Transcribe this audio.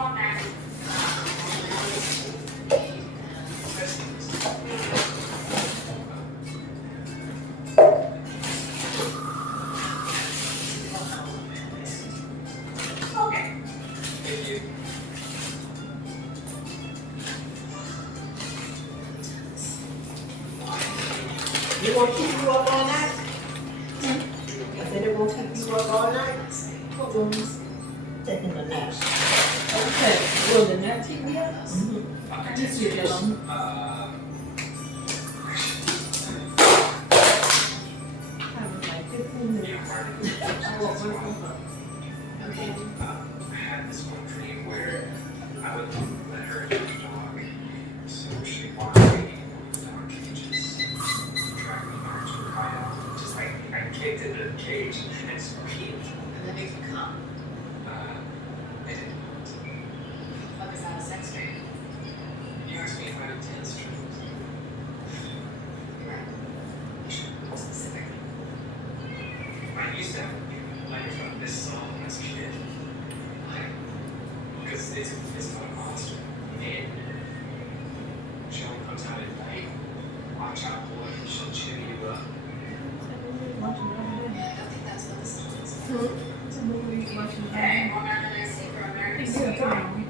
You want to keep you up all night? I said they won't keep you up all night. Taking a nap. Okay, will the nap keep me up? Just you alone. Having like 15 minutes. I walk away from her. Okay. I had this one dream where I would let her do the dog. So she walked me in the dog cages, dragged me back to her hideout. Just like I kicked it in a cage and screamed. And then make you come. I didn't. Fuck is that a sex dream? You asked me if I would dance dreams. You're right. Specific. I used to have nightmares about this song as a kid. Because it's about a monster. And she only comes out at night. Watch out, boy. She'll chew you up. Yeah, I don't think that's what this song is. It's a movie watching. Hey, American Safe for American It's a Safe. time.